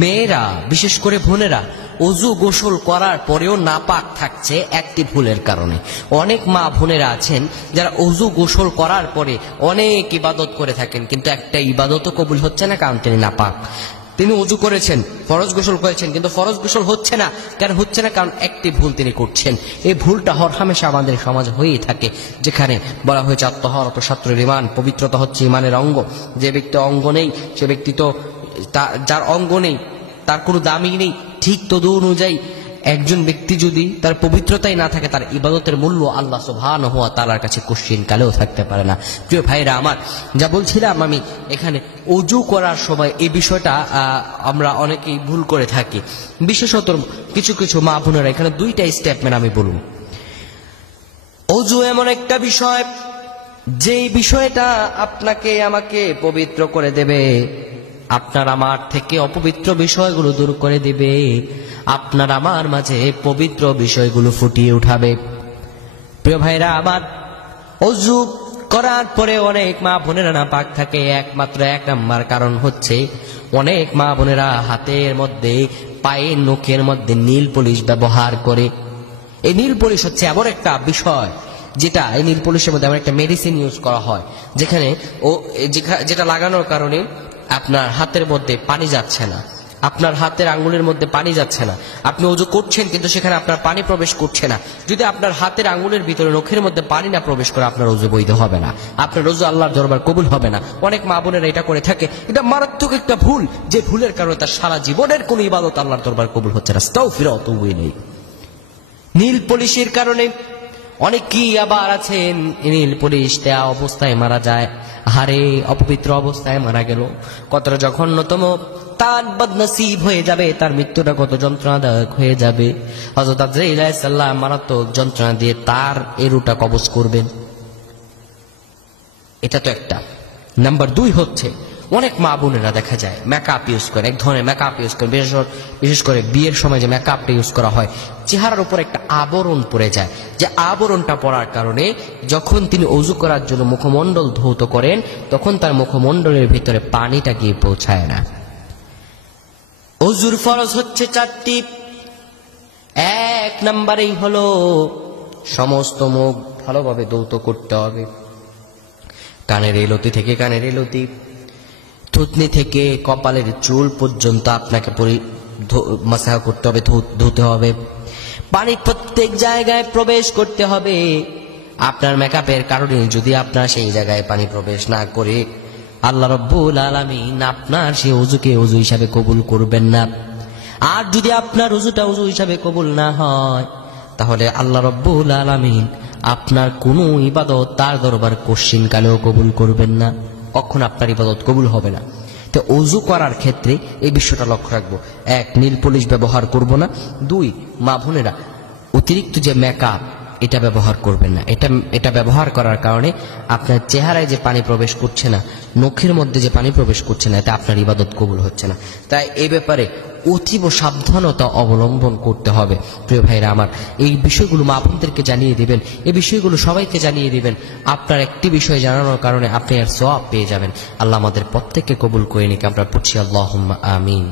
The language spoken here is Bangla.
মেয়েরা বিশেষ করে বোনেরা ওযু গোসল করার পরেও নাপাক থাকছে একটি ভুলের কারণে। অনেক মা বোনেরা আছেন যারা ওযু গোসল করার পরে অনেক ইবাদত করে থাকেন, কিন্তু একটা ইবাদতও কবুল হচ্ছে না, কারণ তিনি নাপাক। তিনি ওযু করেছেন, ফরজ গোসল করেছেন, কিন্তু ফরজ গোসল হচ্ছে না। কেন হচ্ছে না? কারণ একটি ভুল তিনি করছেন। এই ভুলটা হরহামেশা আমাদের সমাজে হয়েই থাকে, যেখানে বলা হয়েছে আত্মহরত শাত্রুল ঈমান, পবিত্রতা হচ্ছে ঈমানের অঙ্গ। যে ব্যক্তি অঙ্গ নেই সে ব্যক্তি তো, যার অঙ্গ নেই তার কোনো দামই নেই। ঠিক তদু অনুযায়ী একজন ব্যক্তি যদি তার পবিত্রতাই না থাকে, তার ইবাদতের মূল্য আল্লাহ সুবহানাহু ওয়া তাআলার কাছে কোশ্চিন কালেও থাকতে পারে না। প্রিয় ভাইরা আমার, যা বলছিলাম আমি এখানে, ওযু করার সময় এই বিষয়টা আমরা অনেকেই ভুল করে থাকি, বিশেষত কিছু কিছু মা বোনেরা। এখানে দুইটা স্টেটমেন্ট আমি বলুন। ওযু এমন একটা বিষয়, যেই বিষয়টা আপনাকে আমাকে পবিত্র করে দেবে, আপনার আমার থেকে অপবিত্র বিষয়গুলো দূর করে দিবে, আপনার আমার মাঝে পবিত্র বিষয়গুলো ফুটিয়ে উঠাবে। প্রিয় ভাইরা আমার, ওযু করার পরে অনেক মা বোনেরা নাপাক থাকে। একমাত্র এক নাম্বার কারণ হচ্ছে অনেক মা বোনেরা হাতের মধ্যে, পায়ের নখের মধ্যে নীল পলিশ ব্যবহার করে। এই নীল পলিশ হচ্ছে এমন একটা বিষয় যেটা, এই নীল পলিশের মধ্যে এমন একটা মেডিসিন ইউজ করা হয় যেখানে যেটা লাগানোর কারণে আপনার হাতের মধ্যে পানি যাচ্ছে না, আপনার হাতের আঙ্গুলের মধ্যে পানি যাচ্ছে না। আপনি ওযু করছেন কিন্তু সেখানে আপনার পানি প্রবেশ করছে না। যদি আপনার হাতের আঙ্গুলের ভিতরে, নখের মধ্যে পানি না প্রবেশ করে, আপনার ওযু বৈধ হবে না, আপনার ওযু আল্লাহর দরবার কবুল হবে না। অনেক মা বোনেরা এটা করে থাকে। এটা মারাত্মক একটা ভুল, যে ভুলের কারণে তার সারা জীবনের কোন ইবাদত আল্লাহর দরবার কবুল হচ্ছে না। আস্তাগফিরুল্লাহ ওয়া আতুবু ইলাইহি। নীল পলিশের কারণে অনেকেই আবার আছেন নীল পলিশ দেয়া অবস্থায় মারা যায়। হারে, অপবিত্র অবস্থায় মারা গেল, কতটা জঘন্যতম তার বদনসিব হয়ে যাবে, তার মৃত্যুটা কত যন্ত্রণাদায়ক হয়ে যাবে। হযরত আজরাইল আলাইহিস সালাম মারাত্মক যন্ত্রণা দিয়ে তার এরুটা কবজ করবেন। এটা তো একটা। নাম্বার 2 হচ্ছে অনেক মা বোনেরা দেখা যায় মেকআপ ইউজ করে, এক ধরনের মেকআপ ইউজ করে, বিশেষ করে বিয়ের সময় যে মেকআপটা ইউজ করা হয়, চেহারার উপর একটা আবরণ পড়ে যায়। যে আবরণটা পড়ার কারণে যখন তিনি ওযু করার জন্য মুখমণ্ডল ধৌত করেন, তখন তার মুখমণ্ডলের ভিতরে পানিটা গিয়ে পৌঁছায় না। ওযুর ফরজ হচ্ছে 4টি। এক নম্বরেই হলো সমস্ত মুখ ভালোভাবে ধৌত করতে হবে। কানের এলতি থেকে কানের এলতি, থুতনি থেকে কপালের চুল পর্যন্ত আপনাকে মাসাহ করতে হবে, ধুতে হবে। পানি প্রত্যেক জায়গায় প্রবেশ করতে হবে। আপনার মেকআপের কারণে যদি আপনার সেই জায়গায় পানি প্রবেশ না করে, আল্লাহ রাব্বুল আলামিন আপনার সেই ওযুকে ওযু হিসাবে কবুল করবেন না। আর যদি আপনার ওযুটা ওযু হিসাবে কবুল না হয়, তাহলে আল্লাহ রাব্বুল আলামিন আপনার কোনো ইবাদত তার দরবার কোশ্চিন কালেও কবুল করবেন না, কখনো আপনার ইবাদত কবুল হবে না। তো ওযু করার ক্ষেত্রে এই বিষয়টা লক্ষ্য রাখবো। 1, নীল পলিশ ব্যবহার করব না। 2, মা বোনেরা অতিরিক্ত যে মেকআপ এটা ব্যবহার করবেন না। এটা ব্যবহার করার কারণে আপনার চেহারায় যে পানি প্রবেশ করছে না, নখের মধ্যে যে পানি প্রবেশ করছে না, এতে আপনার ইবাদত কবুল হচ্ছে না। তাই এই ব্যাপারে অতীব সাবধানতা অবলম্বন করতে হবে। প্রিয় ভাইরা আমার, এই বিষয়গুলো মা বোনদেরকে জানিয়ে দিবেন, এই বিষয়গুলো সবাইকে জানিয়ে দিবেন। আপনার একটি বিষয় জানানোর কারণে আপনি আর সওয়াব পেয়ে যাবেন। আল্লাহ আমাদের প্রত্যেককে কবুল করে নিক। আমরা পড়ছি আল্লাহুম্মা আমিন।